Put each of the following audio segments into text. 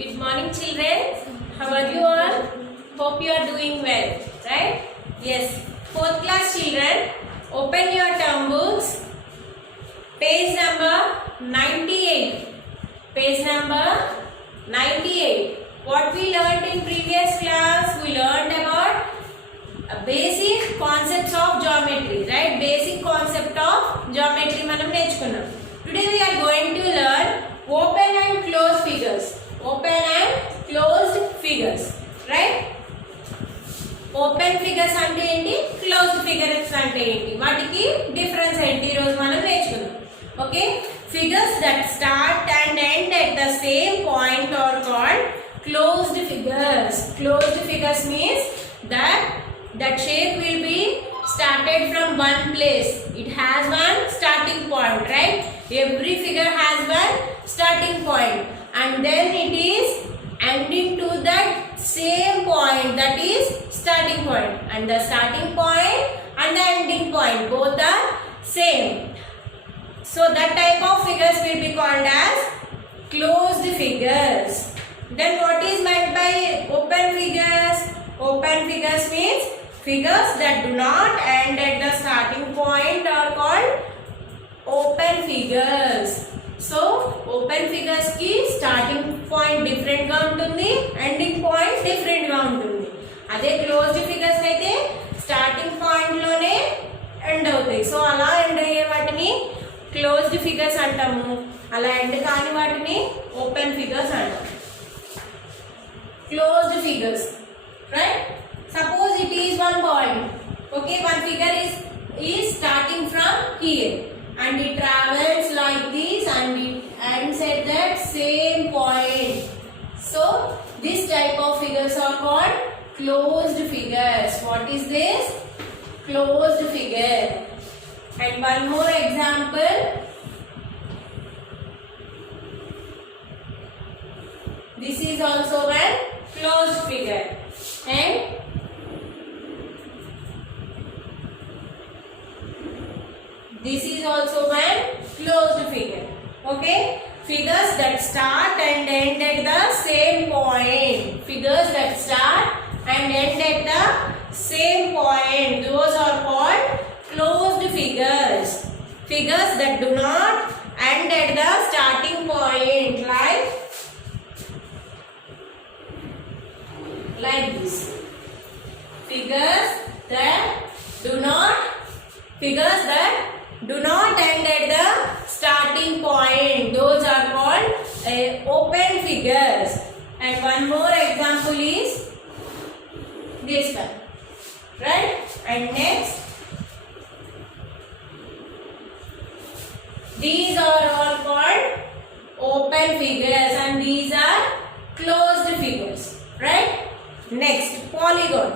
Good morning, children. How are you all? Hope you are doing well, right? Yes. Fourth class children, open your term books. Page number 98. Page number 98. What we learned in previous class? We learned about basic concepts of geometry, right? Basic concept of geometry manam nechukunnam. Today we are going to learn open and closed figures. Open and closed figures, right? Open figures అంటే ఏంటి, closed figures అంటే ఏంటి, వాటికి difference ఏంటి ఈ రోజు మనం నేర్చుకుందాం. Okay, figures that start and end at the same point are called closed figures. Closed figures means that shape will be started from one place. It has one starting point, right? Every figure has one starting point, and then it is ending to that same point, that is starting point, and the starting point and the ending point both are same. So that type of figures will be called as closed figures. Then what is meant by open figures? Open figures means figures that do not end at the starting point are called open figures. So open figures ki starting point different ga untundi, ending point different ga untundi. Ade closed figures aithe starting point lone end avutayi. So ala end ayye vatini closed figures antamu, ala end kaani vatini open figures antamu. Closed figures, right? Suppose it is one point. Okay, one figure is starting from here and it travels like this and it ends at that same point. So this type of figures are called closed figures. What is this? Closed figure. And one more example. This is also one closed figure. And this is also one closed figure. Okay, figures that start and end at the same point. Figures that start and end at the same point, those are called closed figures. Figures that do not end at the starting point, like this. Figures that do not end at the starting point, those are called open figures. And one more example is this one, right? And next, these are all called open figures and these are closed figures, right? Next, polygon.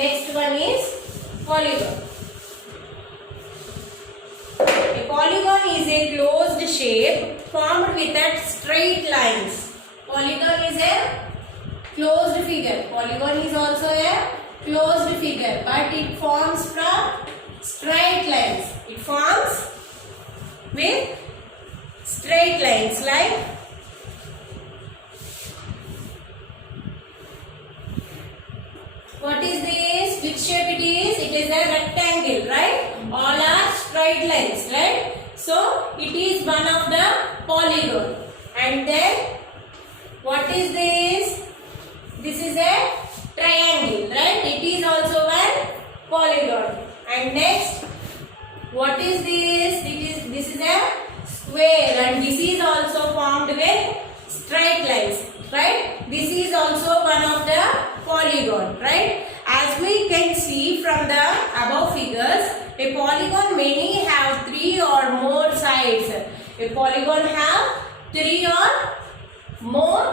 Next one is polygon. A polygon is a closed shape formed with straight lines. Polygon is a closed figure. Polygon is also a closed figure, but it forms from straight lines. It forms with straight lines like what is this? Which shape it is? It is a rectangle, right? All are straight lines, right? So it is one of the polygon. And then what is this? This is a triangle, right? It is also one polygon. And next, what is this? This is a square and this is also formed with straight lines, right? This is also one of the polygon, right? As we can see from the above figures, a polygon many have 3 or more sides. A polygon have 3 or more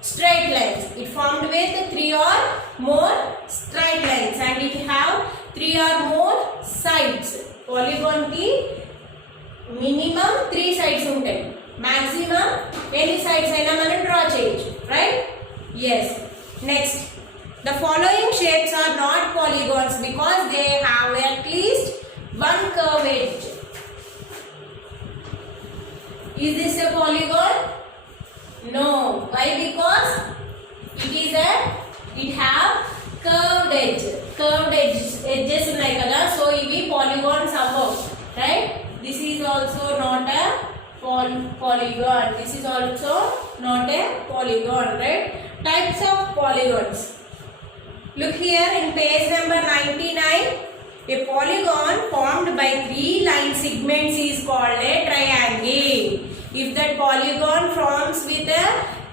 straight lines. It formed with 3 or more straight lines and it have 3 or more sides. Polygon ki minimum 3 sides ఉంటాయి, maximum any sides అయినా మనం draw చేయొచ్చు, right? Yes. Next, the following shapes are not polygons because they have at least one curved edge. Is this a polygon? No. Why? Because it have curved edge. Curved edges ఉన్నాయి కదా, so ఇవి polygons అవ్వవు, right? This is also not a polygon. This is also not a polygon, right? Types of polygons. Look here in page number 99. A polygon formed by 3 line segments is called a triangle. If that polygon forms with a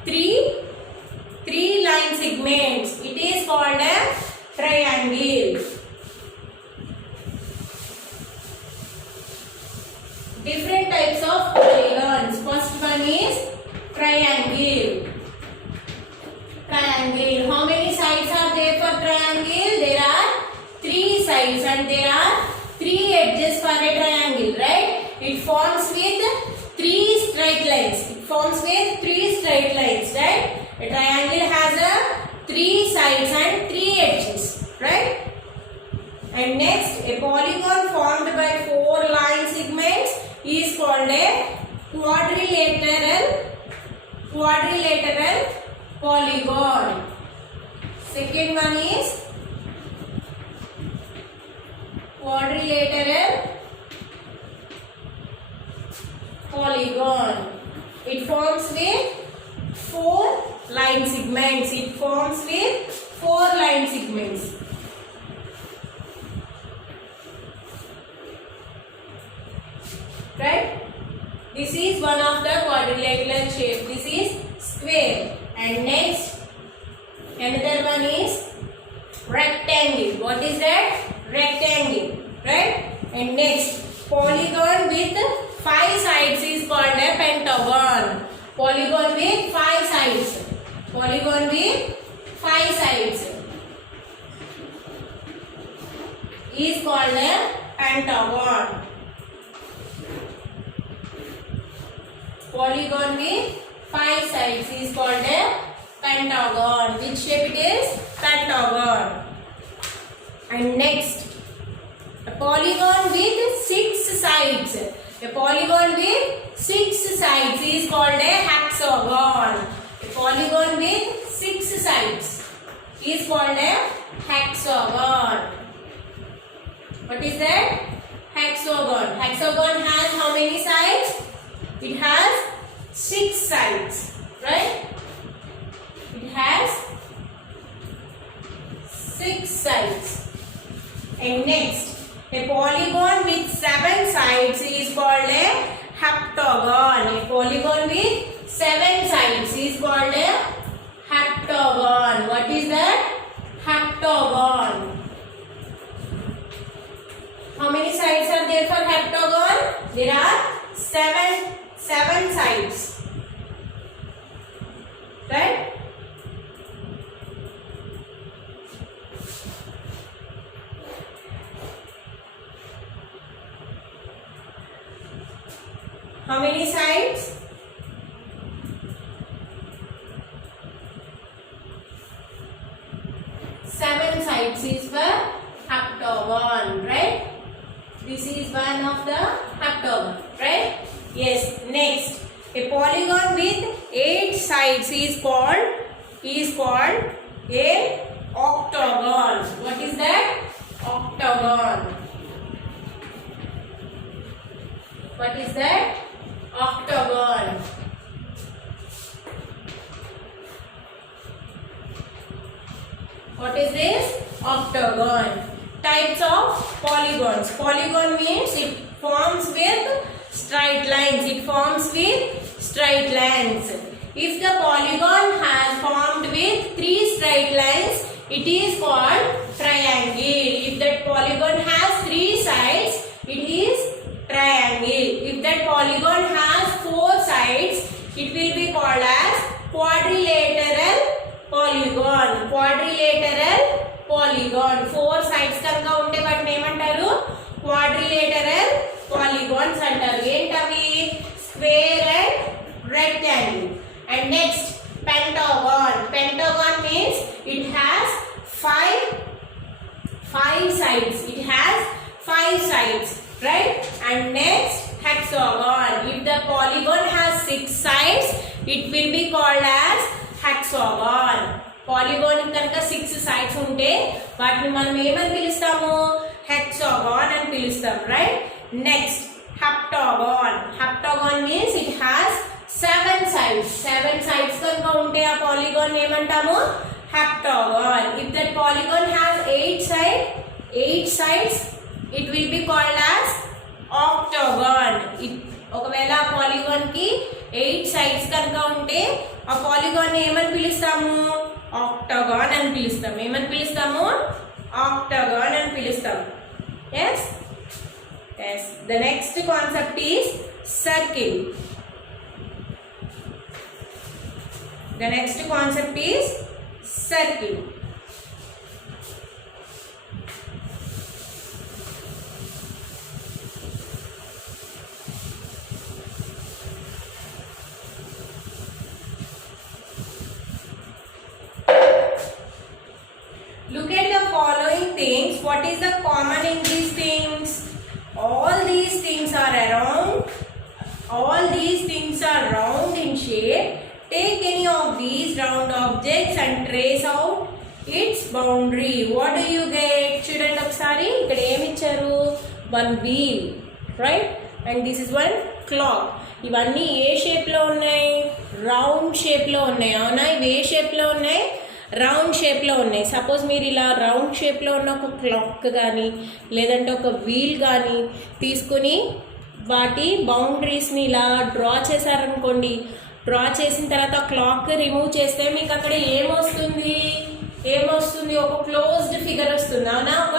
three line segments, it is called a triangle. Different types of polygons. First one is triangle. Triangle. How many sides are there for triangle? There are 3 sides and there are 3 edges for a triangle, right? It forms with 3 straight lines. It forms with 3 straight lines, right? A triangle has a 3 sides and 3 edges, right? And next, a polygon formed by 4 line segments is called a quadrilateral polygon. Second one is quadrilateral polygon. It forms with 4 line segments. It forms with 4 line segments. Right? This is one of the quadrilateral shape. This is square. And next, another one is rectangle. What is that? Rectangle. Right? And next, polygon with 5 sides is called a pentagon. Polygon with 5 sides. Polygon with 5 sides is called a pentagon. Polygon with 5 sides is called a pentagon. Which shape it is? Pentagon. And next, a polygon with 6 sides. A polygon with 6 sides is called a hexagon. A polygon with 6 sides is called a hexagon. What is that? Hexagon. Hexagon has how many sides? It has 6 sides, right? It has 6 sides. And next, a polygon with 7 sides is called a heptagon. A polygon with 7 sides is called a heptagon. What is that? Heptagon. How many sides are there for heptagon? There are 7 sides. Right? How many sides? 7 sides is for heptagon, right? This is one of the heptagon, right? Yes. Next, a polygon with 8 sides is called a octagon. What is that? Octagon. What is that? Octagon. What is this? Octagon. Types of polygons. Polygon means it forms with straight lines. It forms with straight lines. If the polygon has formed with 3 straight lines, it is called triangle. If that polygon has 3 sides, it is triangle. If that polygon has 4 sides, it will be called as quadrilateral polygon. Quadrilateral polygon. 4 sides కనుక ఉంటే వాటిని ఏమంటారు? Quadrilateral polygons అంటారు. ఏంటవి? Square and rectangle. And next, pentagon. Pentagon means it has 5 sides. It has 5 sides, right? And next, hexagon. If the polygon has 6 sides, it will be called as hexagon. Polygon కనుక 6 sides ఉంటే వాటిని మనం ఏమని పిలుస్తాము? Hexagon అని పిలుస్తాం, right? Next, heptagon. Heptagon means it has 7 sides. 7 sides కనుక ఉంటే ఆ polygon ఏమంటాము? Heptagon. If that polygon has 8 sides, it will be called as octagon. ఒకవేళ ఆ పాలిగాన్ కి 8 sides కనుక ఉంటే ఆ పాలిగాన్ ఏమని పిలుస్తాము? ఆక్టాగాన్ అని పిలుస్తాం. ఏమని పిలుస్తాము? ఆక్టాగాన్ అని పిలుస్తాం. yes the next concept is circle. The next concept is circle. Look at the following things. What is the common in these things? All these things are round in shape. Take any of these round objects and trace out its boundary. What do you get? Student, ఒకసారి ఇక్కడ ఏమి ఇచ్చారు? One wheel, right? And this is one clock. ఇవన్నీ ఏ shape లో ఉన్నాయి? Round shape లో ఉన్నాయి. అవునా? ఇవి ఏ షేప్ లో ఉన్నాయి? రౌండ్ షేప్లో ఉన్నాయి. సపోజ్ మీరు ఇలా రౌండ్ షేప్లో ఉన్న ఒక క్లాక్ కానీ లేదంటే ఒక వీల్ కానీ తీసుకుని వాటి బౌండరీస్ని ఇలా డ్రా చేశారనుకోండి. డ్రా చేసిన తర్వాత క్లాక్ రిమూవ్ చేస్తే మీకు అక్కడ ఏమొస్తుంది? ఒక క్లోజ్డ్ ఫిగర్ వస్తుంది. అవునా? ఒక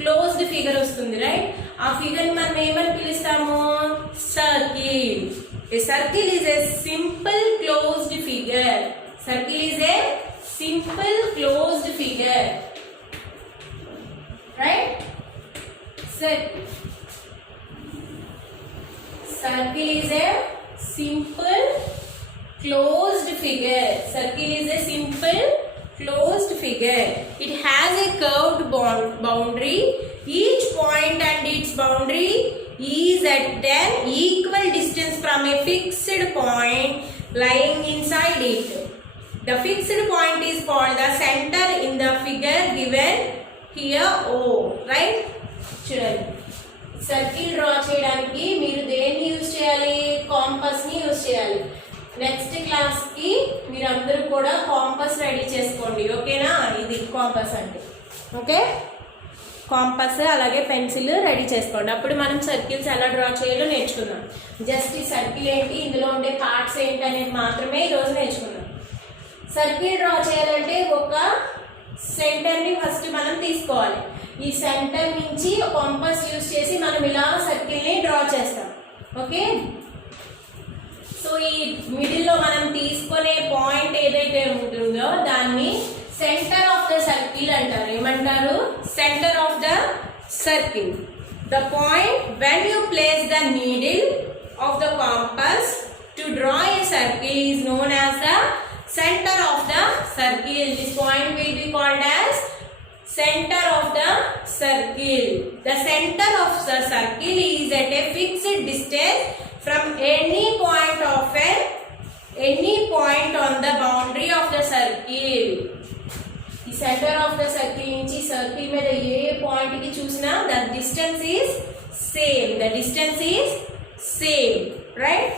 క్లోజ్డ్ ఫిగర్ వస్తుంది, రైట్? ఆ ఫిగర్ని మనం ఏమని పిలుస్తాము? Circle. A circle is a simple closed figure. Circle is a simple closed figure, right? Circle is a simple closed figure. Circle is a simple closed figure. It has a curved boundary. Each point and its boundary is at an equal distance from a fixed point lying inside it. The fixed point is called the center in the figure given here O, right? చూడండి, circle draw చేయడానికి మీరు దేన్ని use చేయాలి? కాంపస్ని use చేయాలి. Next క్లాస్కి మీరు అందరూ కూడా కాంపస్ రెడీ చేసుకోండి, ఓకేనా? ఇది కాంపస్ అంటే, ఓకే? కాంపస్ అలాగే పెన్సిల్ రెడీ చేసుకోండి. అప్పుడు మనం సర్కిల్స్ ఎలా డ్రా చేయాలో నేర్చుకుందాం. జస్ట్ ఈ సర్కిల్ ఏంటి, ఇందులో ఉండే పార్ట్స్ ఏంటి అనేది మాత్రమే ఈరోజు నేర్చుకుందాం. సర్కిల్ డ్రా చేయాలంటే ఒక సెంటర్ని ఫస్ట్ మనం తీసుకోవాలి. ఈ సెంటర్ నుంచి కాంపస్ యూజ్ చేసి మనం ఇలా సర్కిల్ని డ్రా చేస్తాం, ఓకే? సో ఈ మిడిల్లో మనం తీసుకునే పాయింట్ ఏదైతే ఉంటుందో దాన్ని సెంటర్ ఆఫ్ ద సర్కిల్ అంటారు. ఏమంటారు? Centre of the circle. The point when you place the needle of the campus to draw a circle is known as the center of the circle. This point will be called as center of the circle. The center of the circle is at a fixed distance from any point on the boundary of the circle. The center of the circle నుంచి circle మీద ఏ point కి చూసినా the distance is same, right?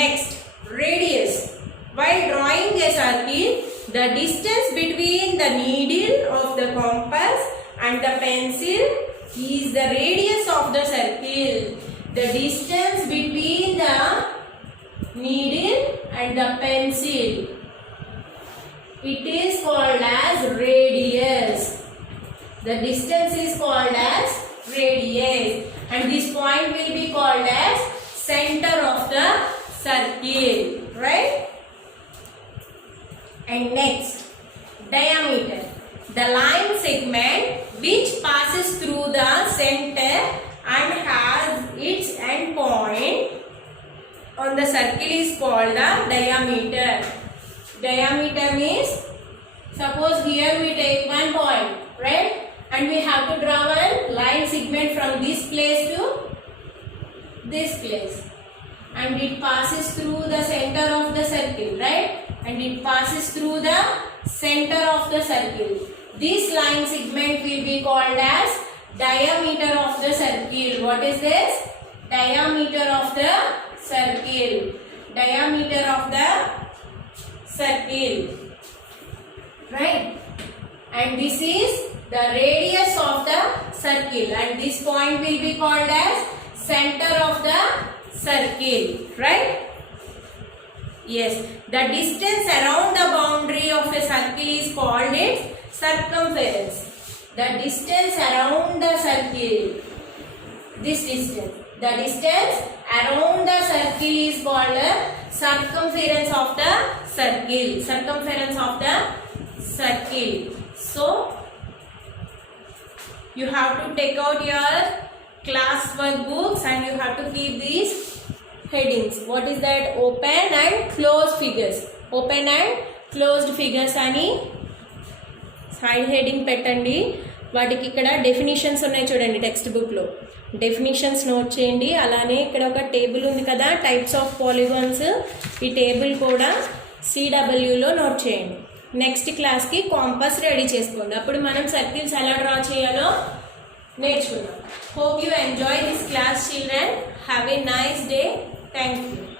Next, radius. While drawing a circle, the distance between the needle of the compass and the pencil is the radius of the circle. The distance between the needle and the pencil, it is called as radius. The distance is called as radius, and this point will be called as center of the circle, right? And next, diameter. The line segment which passes through the center and has its end point on the circle is called the diameter. Diameter means, suppose here we take one point, right? And we have to draw one line segment from this place to this place. and it passes through the center of the circle, right? And it passes through the center of the circle. This line segment will be called as diameter of the circle. What is this? Diameter of the circle. Diameter of the circle. Right? And this is the radius of the circle, and this point will be called as center of the circle. Right? Yes. The distance around the boundary of a circle is called its circumference. The distance around the circle. This distance. The distance around the circle is called the circumference of the circle. Circumference of the circle. So, you have to take out your class workbooks and you have to keep these headings. What is that? Open and closed figures. Open and closed figures అని side heading పెట్టండి. వాటికి ఇక్కడ definitions ఉన్నాయి చూడండి text బుక్లో. Definitions note చేయండి. అలానే ఇక్కడ ఒక టేబుల్ ఉంది కదా, టైప్స్ ఆఫ్ పాలిగాన్స్. ఈ టేబుల్ కూడా CWలో నోట్ చేయండి. నెక్స్ట్ క్లాస్కి కాంపస్ రెడీ చేసుకోండి. అప్పుడు మనం సర్కిల్స్ ఎలా డ్రా చేయాలో నేర్చుకుందాం. Hope you enjoy this class, children. Have a nice day. Thank you.